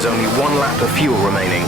There's only one lap of fuel remaining.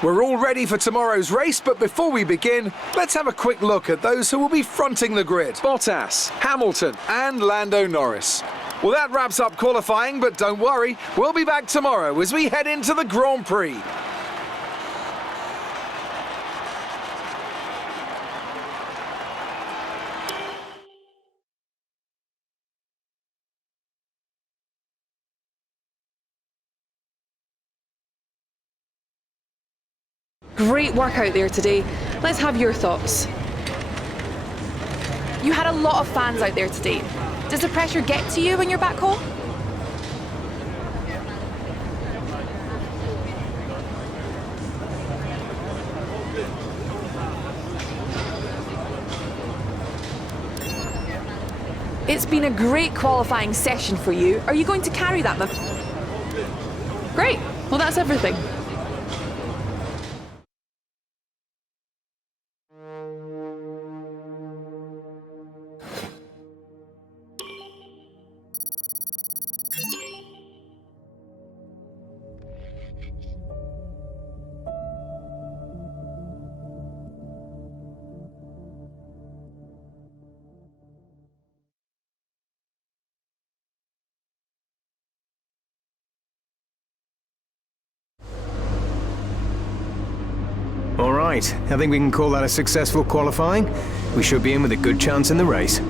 We're all ready for tomorrow's race, but before we begin, let's have a quick look at those who will be fronting the grid. Bottas, Hamilton and Lando Norris. Well, that wraps up qualifying, but don't worry, we'll be back tomorrow as we head into the Grand Prix. Great work out there today. Let's have your thoughts. You had a lot of fans out there today. Does the pressure get to you when you're back home? It's been a great qualifying session for you. Are you going to carry that? Great. Well, that's everything. All right, I think we can call that a successful qualifying. We should be in with a good chance in the race.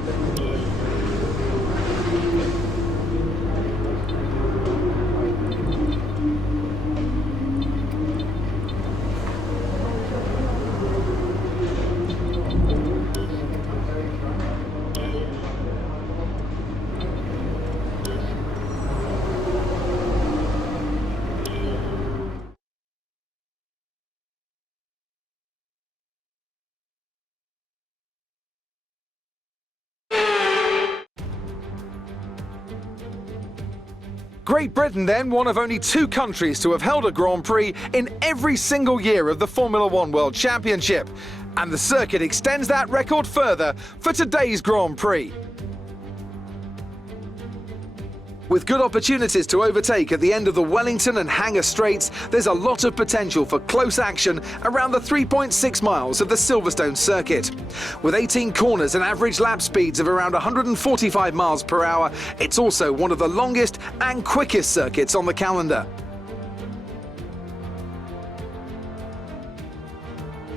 Great Britain then, one of only 2 countries to have held a Grand Prix in every single year of the Formula One World Championship. And the circuit extends that record further for today's Grand Prix. With good opportunities to overtake at the end of the Wellington and Hangar Straights, there's a lot of potential for close action around the 3.6 miles of the Silverstone circuit. With 18 corners and average lap speeds of around 145 miles per hour, it's also one of the longest and quickest circuits on the calendar.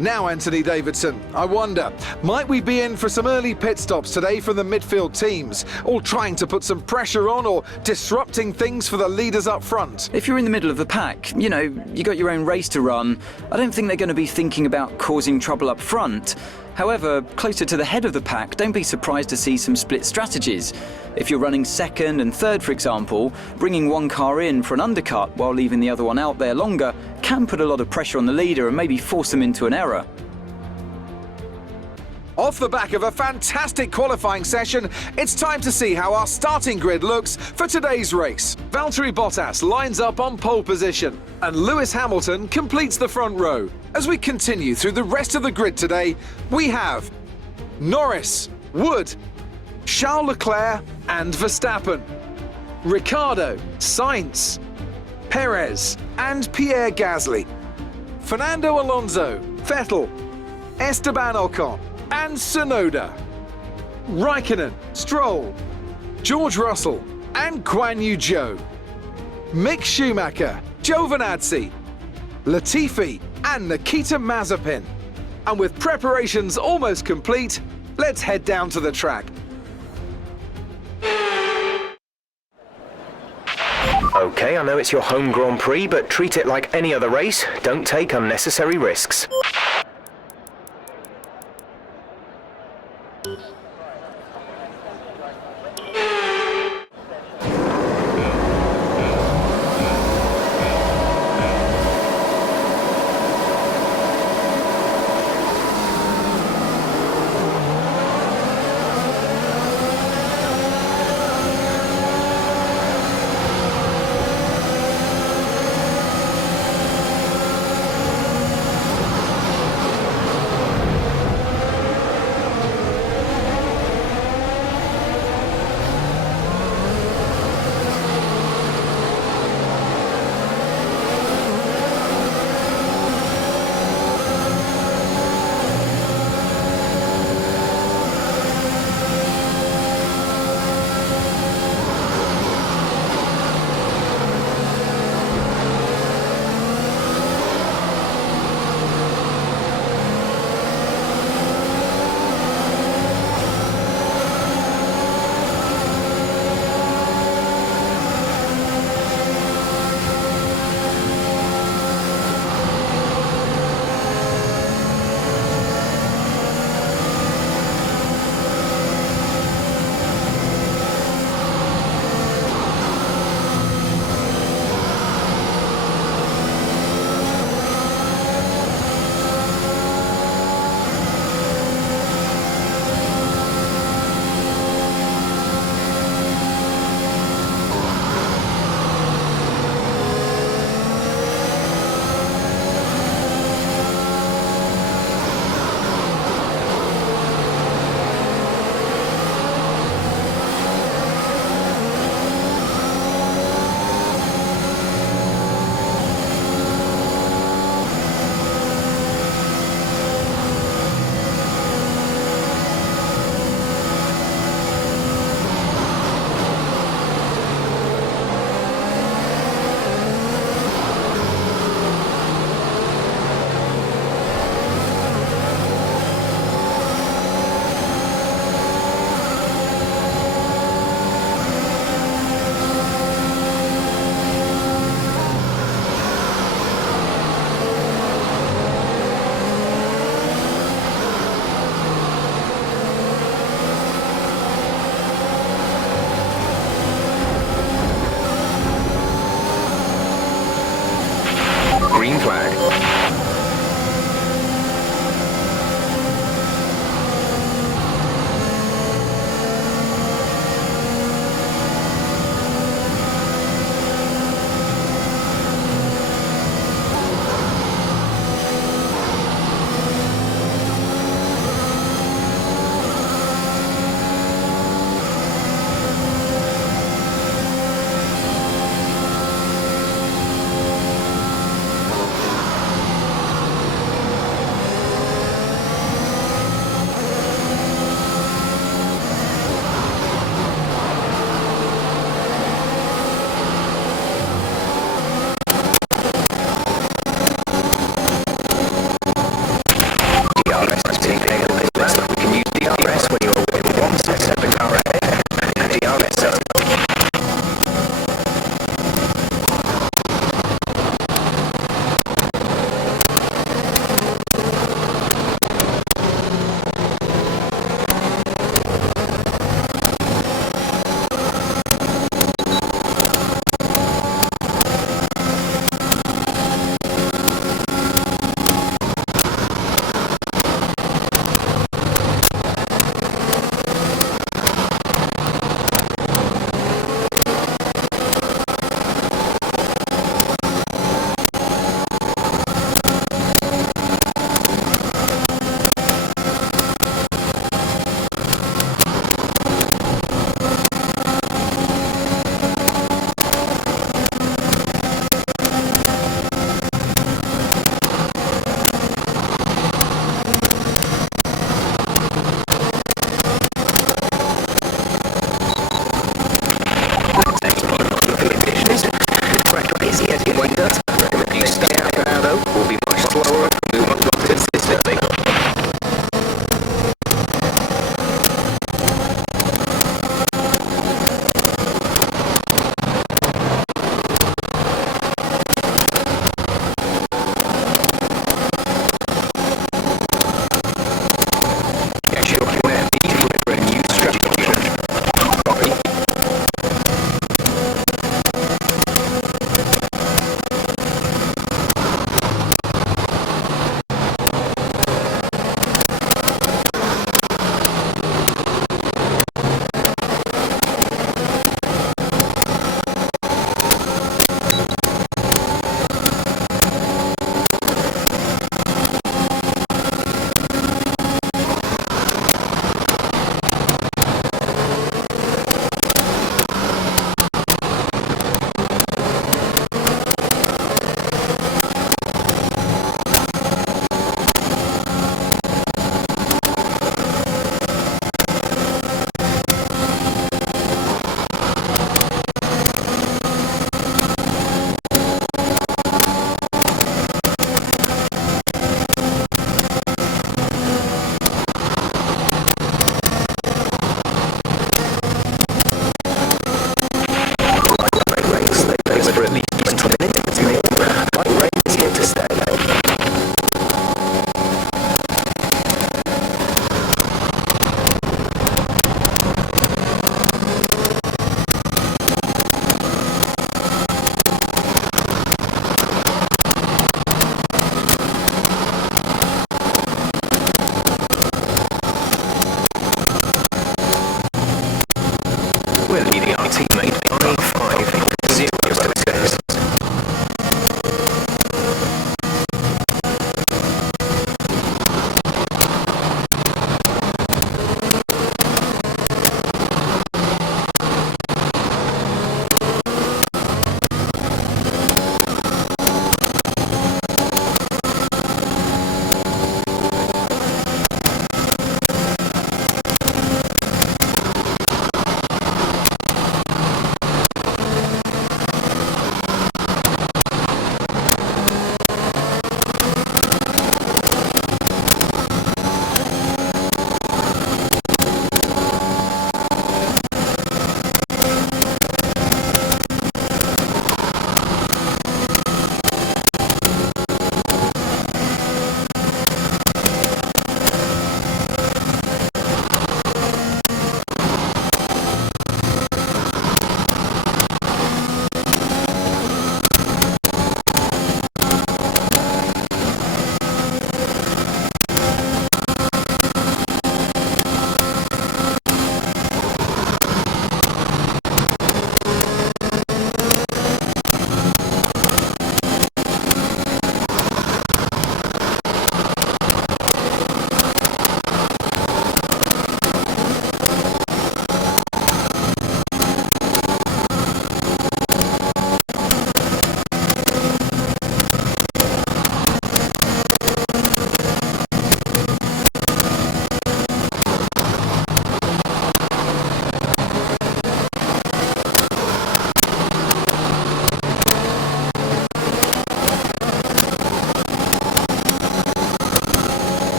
Now, Anthony Davidson, I wonder, might we be in for some early pit stops today from the midfield teams, all trying to put some pressure on or disrupting things for the leaders up front? If you're in the middle of the pack, you got your own race to run. I don't think they're going to be thinking about causing trouble up front. However, closer to the head of the pack, don't be surprised to see some split strategies. If you're running second and third, for example, bringing one car in for an undercut while leaving the other one out there longer can put a lot of pressure on the leader and maybe force them into an error. Off the back of a fantastic qualifying session, it's time to see how our starting grid looks for today's race. Valtteri Bottas lines up on pole position, and Lewis Hamilton completes the front row. As we continue through the rest of the grid today, we have Norris, Wood, Charles Leclerc and Verstappen, Ricciardo, Sainz, Perez and Pierre Gasly, Fernando Alonso, Vettel, Esteban Ocon and Tsunoda, Raikkonen, Stroll, George Russell and Guan Yu Zhou, Mick Schumacher, Giovinazzi, Latifi and Nikita Mazepin. And with preparations almost complete, let's head down to the track. Okay, I know it's your home Grand Prix, but treat it like any other race. Don't take unnecessary risks.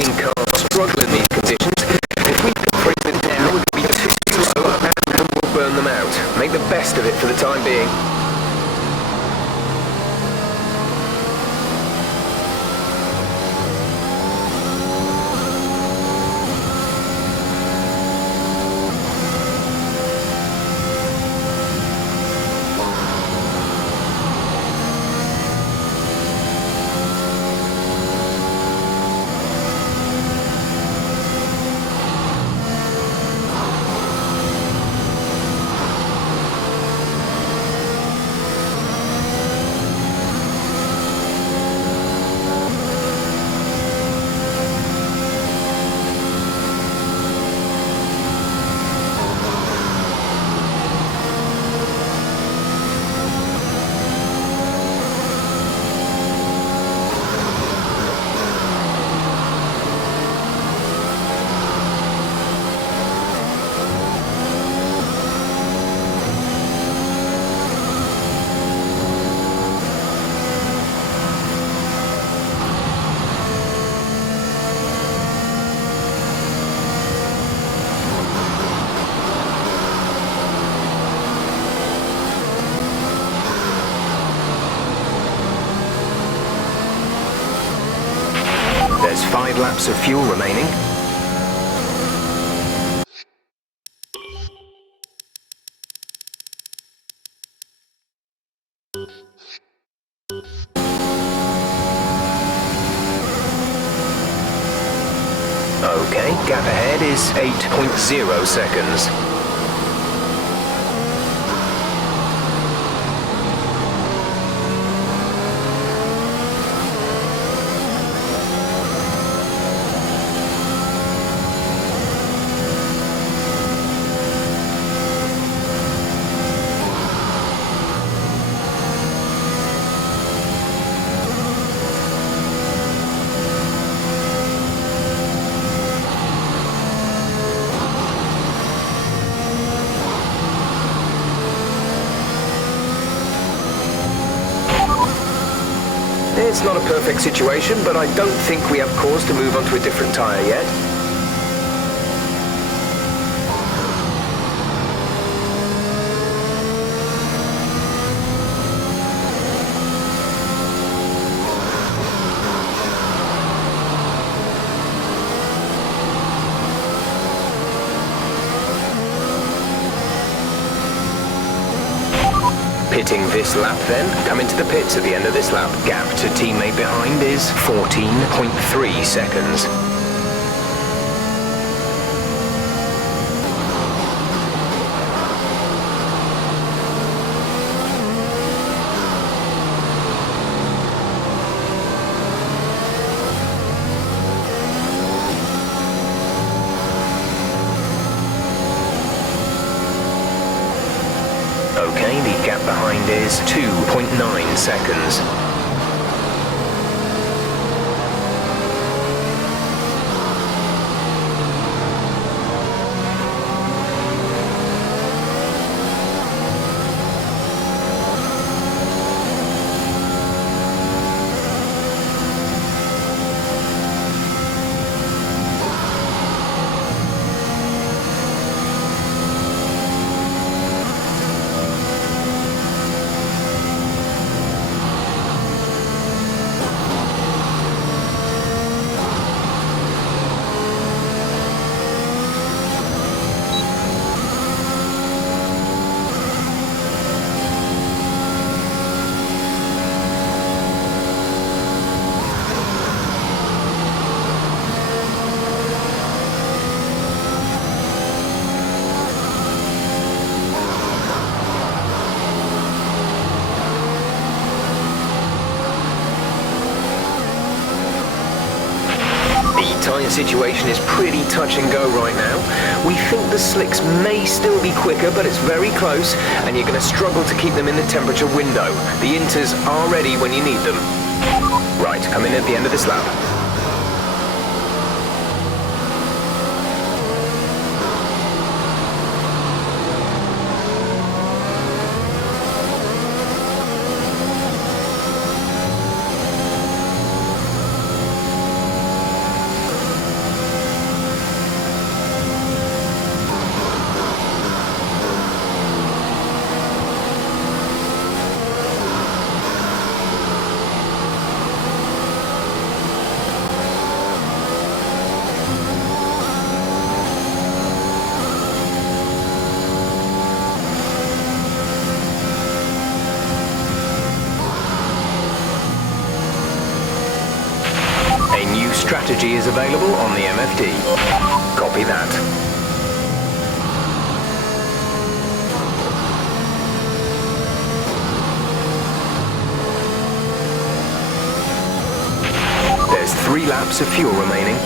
seeing cars struggle in these conditions. If we can freeze it down, we'll be too slow and we'll burn them out. Make the best of it for the time being. There's 5 laps of fuel remaining. Okay, gap ahead is 8.0 seconds. It's not a perfect situation, but I don't think we have cause to move on to a different tyre yet. Pitting this lap then, come into the pits at the end of this lap. Gap to teammate behind is 14.3 seconds. Okay, the gap behind is 2.9 seconds. Tyre situation is pretty touch and go right now. We think the slicks may still be quicker, but it's very close, and you're going to struggle to keep them in the temperature window. The inters are ready when you need them. Right, come in at the end of this lap. strategy is available on the MFD. Copy that. There's 3 laps of fuel remaining.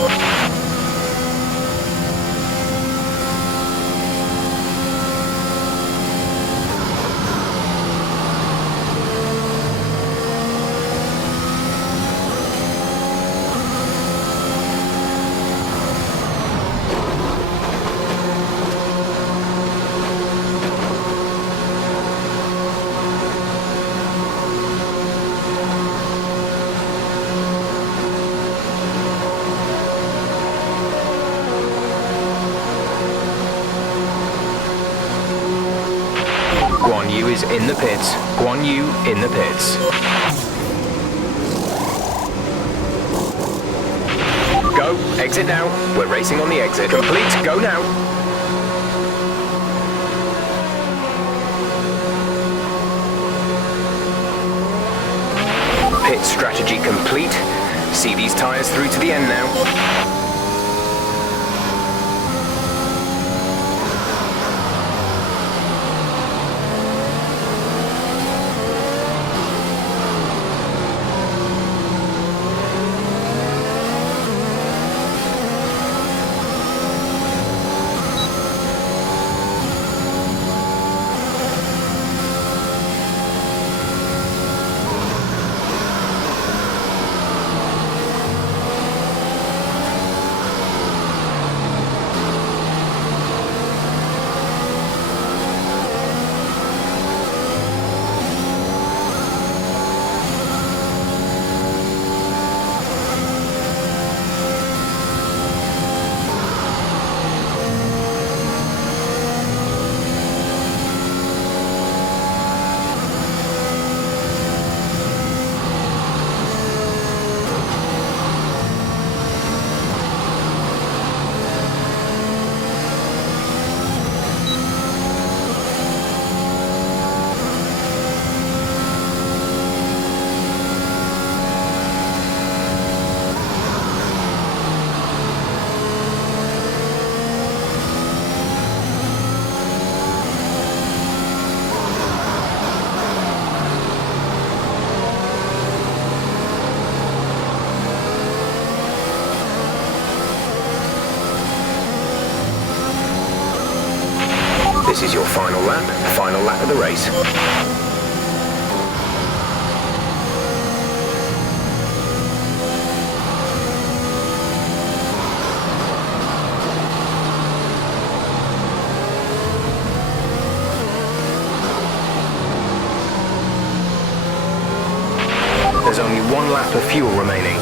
Guan Yu is in the pits. Guan Yu in the pits. Go, exit now. We're racing on the exit. Complete, go now. Pit strategy complete. See these tyres through to the end now. This is your final lap of the race. There's only 1 lap of fuel remaining.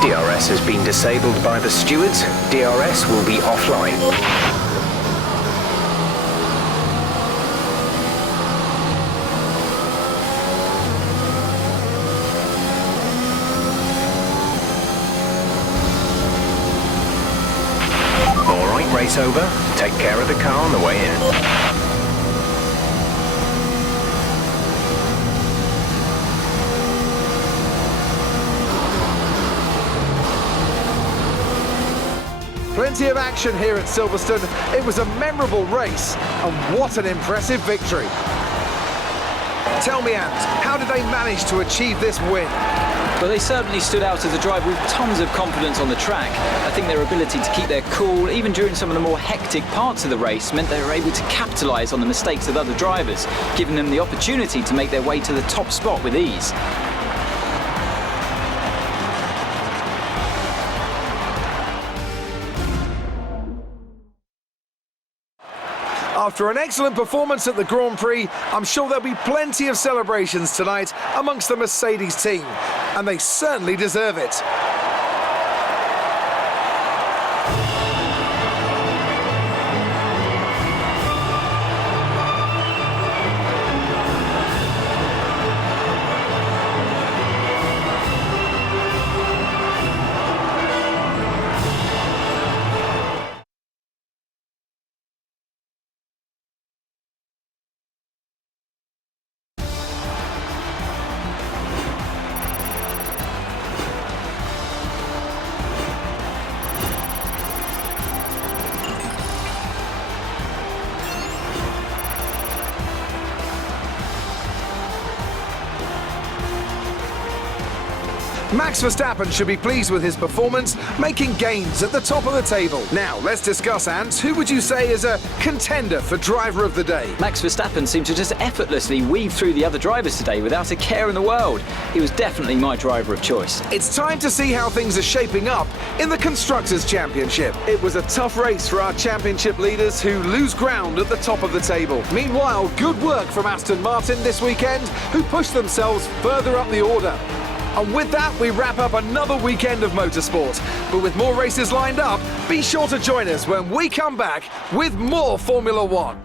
DRS has been disabled by the stewards. DRS will be offline. Alright, race over. Take care of the car on the way in. Plenty of action here at Silverstone. It was a memorable race, and what an impressive victory. Tell me, Ant, how did they manage to achieve this win? Well, they certainly stood out as a driver with tons of confidence on the track. I think their ability to keep their cool, even during some of the more hectic parts of the race, meant they were able to capitalise on the mistakes of other drivers, giving them the opportunity to make their way to the top spot with ease. After an excellent performance at the Grand Prix, I'm sure there'll be plenty of celebrations tonight amongst the Mercedes team, and they certainly deserve it. Max Verstappen should be pleased with his performance, making gains at the top of the table. Now, let's discuss, Ants. Who would you say is a contender for driver of the day? Max Verstappen seemed to just effortlessly weave through the other drivers today without a care in the world. He was definitely my driver of choice. It's time to see how things are shaping up in the Constructors' Championship. It was a tough race for our championship leaders who lose ground at the top of the table. Meanwhile, good work from Aston Martin this weekend, who pushed themselves further up the order. And with that, we wrap up another weekend of motorsport. But with more races lined up, be sure to join us when we come back with more Formula One.